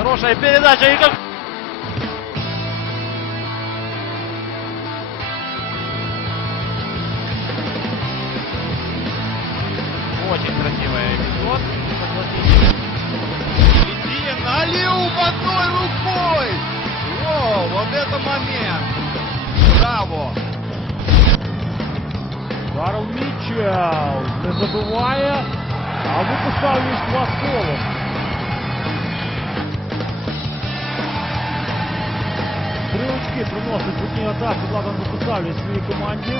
Хорошая передача и как... Очень красивый эпизод. согласитесь. Летин, Алиуп одной рукой! Воу, вот это момент! Браво! Карл Мітчелл не забиває, а випускав між два колом. Ліндрі приносить одні атаки Владан Богуславі своїй команді.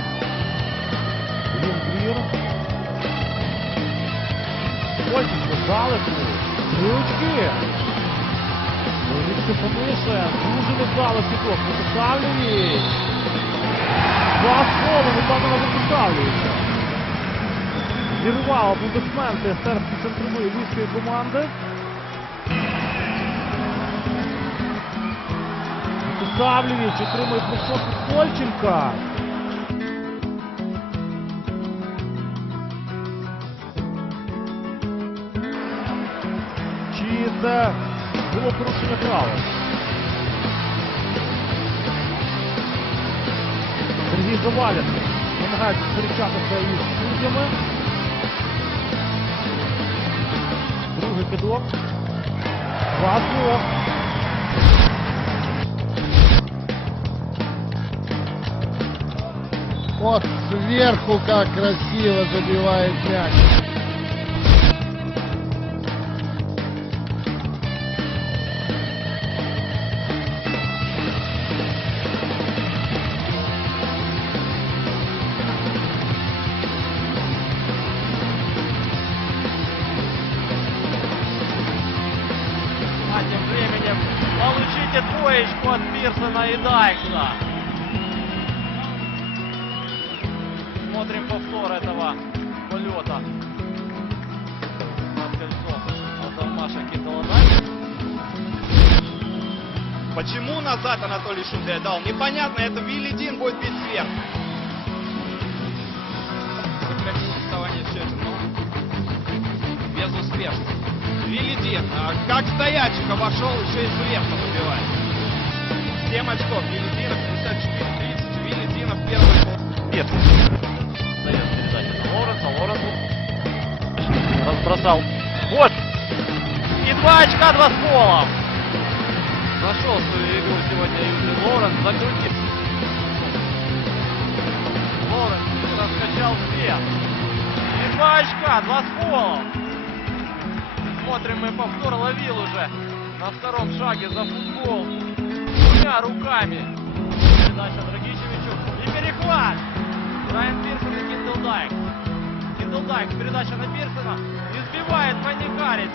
Ліндрір. Ольченко здалеку. Три очки. Ловічко помише. Дуже невдало сіток Богуславлі. Два слова Владана Богуславлі. Зірвав аплодисменти серце центрової вузької команди. Випускавлювич отримує проход від Кольченка. Чи це було порушення права? Сергій Завалін намагається сперечатися із суддями. Другий кидок. Два блок. Вот сверху как красиво забивает мяч. А тем временем получите двоечку от Пирсона и Дайкса. Смотрим повтор этого полета. Над кольцом. Вот Маша кидала дальше. Почему назад Анатолий Шундя дал? Непонятно, это Виллидин будет бить но безуспешно. Виллидин, а как стоячка вошел, еще и сверху забивает. 7 очков Виллидина, 54-30, Виллидина в первый. Пирсон. Разбросал. Вот. И два очка, два с полом. Нашел свою игру сегодня Юджин Лоренс. Закрутил. Лоренс раскачал всех. И два очка, два с полом. Смотрим мы повтор. Ловил уже на втором шаге за футбол. Двумя руками. Передача Драгичевичу. И перехват. Райан Пирсон и Киндлдайк. Киндлдайк, передача на Пирсона. И сбивает Маникарич.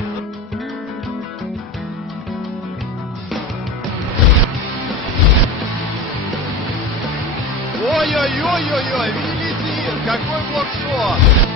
Ой-ой-ой-ой-ой, Виллидин, какой блокшот!